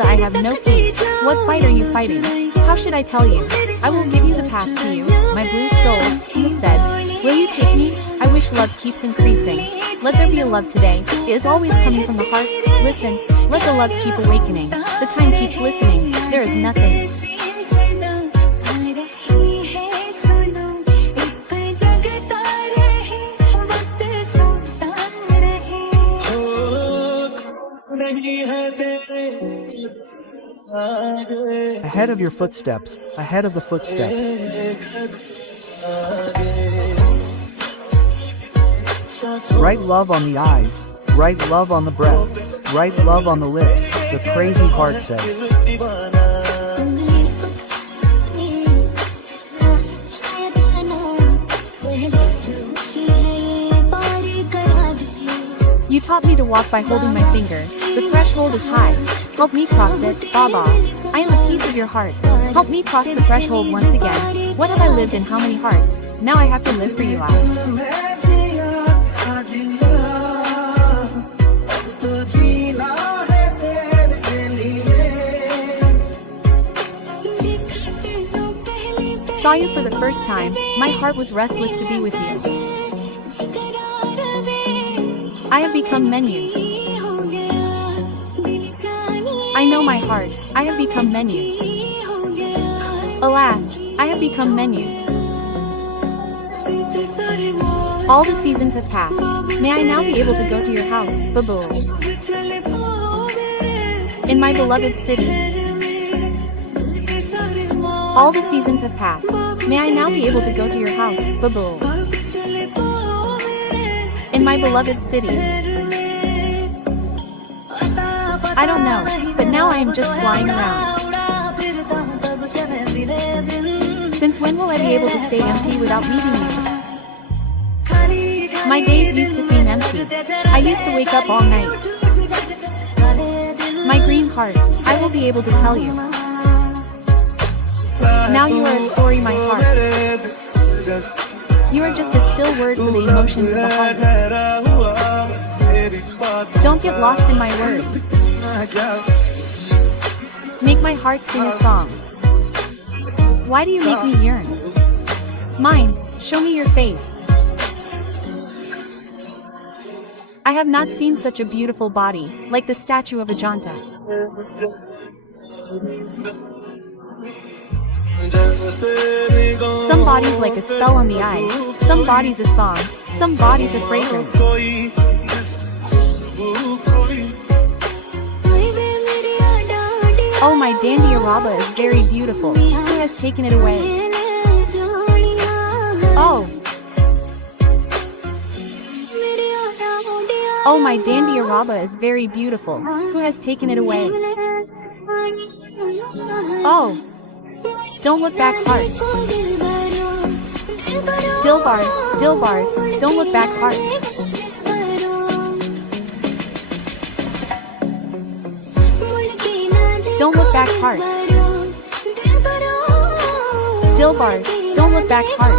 that I have no peace. What fight are you fighting? How should I tell you? I will give you the path to you, my blue stoles, he said. Will you take me? I wish love keeps increasing. Let there be a love today. It is always coming from the heart. Listen, let the love keep awakening. The time keeps listening. There is nothing. Ahead of your footsteps, ahead of the footsteps. Write love on the eyes, write love on the breath, write love on the lips, the crazy heart says. You taught me to walk by holding my finger. The threshold is high. Help me cross it, Baba. I am a piece of your heart. Help me cross the threshold once again. What have I lived in how many hearts? Now I have to live for you. Saw you for the first time. My heart was restless to be with you. I have become menus. I know my heart. I have become menus. Alas, I have become menus. All the seasons have passed. May I now be able to go to your house, Babu. In my beloved city. All the seasons have passed. May I now be able to go to your house, Babu. In my beloved city. I don't know, but now I am just flying around. Since when will I be able to stay empty without meeting you? My days used to seem empty. I used to wake up all night. My green heart, I will be able to tell you. Now you are a story, my heart. You are just a still word for the emotions of the heart. Don't get lost in my words. Make my heart sing a song. Why do you make me yearn? Mind, show me your face. I have not seen such a beautiful body, like the statue of Ajanta. Some bodies like a spell on the eyes, some bodies a song, some bodies a fragrance. Oh, my dandy Araba is very beautiful. Who has taken it away? Oh. Oh, my dandy Araba is very beautiful. Who has taken it away? Oh. Don't look back, heart. Dilbars, don't look back, heart. Don't look back, heart. Dilbars, don't look back, heart.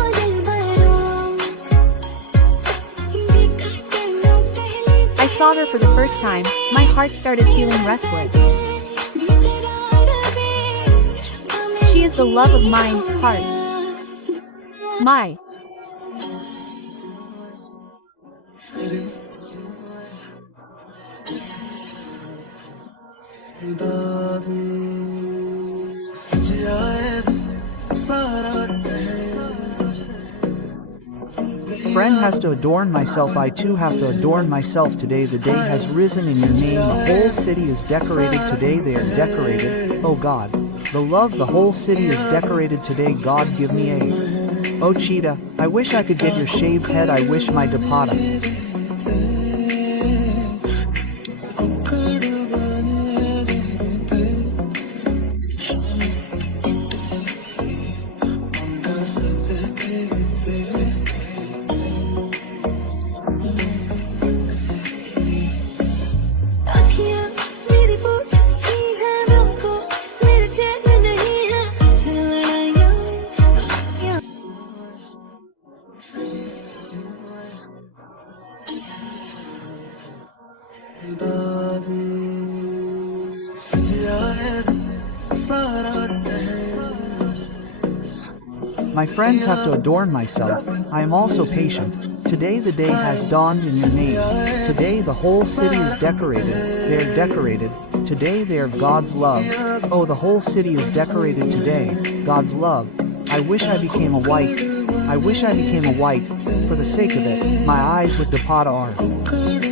I saw her for the first time. My heart started feeling restless. She is the love of mine, heart. My. Friend has to adorn myself, I too have to adorn myself today. The day has risen in your name, the whole city is decorated today, they are decorated, oh God. The love, the whole city is decorated today, God give me a. Oh cheetah, I wish I could get your shaved head, I wish my dapata. My friends have to adorn myself, I am also patient. Today the day has dawned in your name. Today the whole city is decorated, they are decorated. Today they are God's love. Oh, the whole city is decorated today, God's love. I wish I became a white. I wish I became a white. For the sake of it, my eyes with the pot are.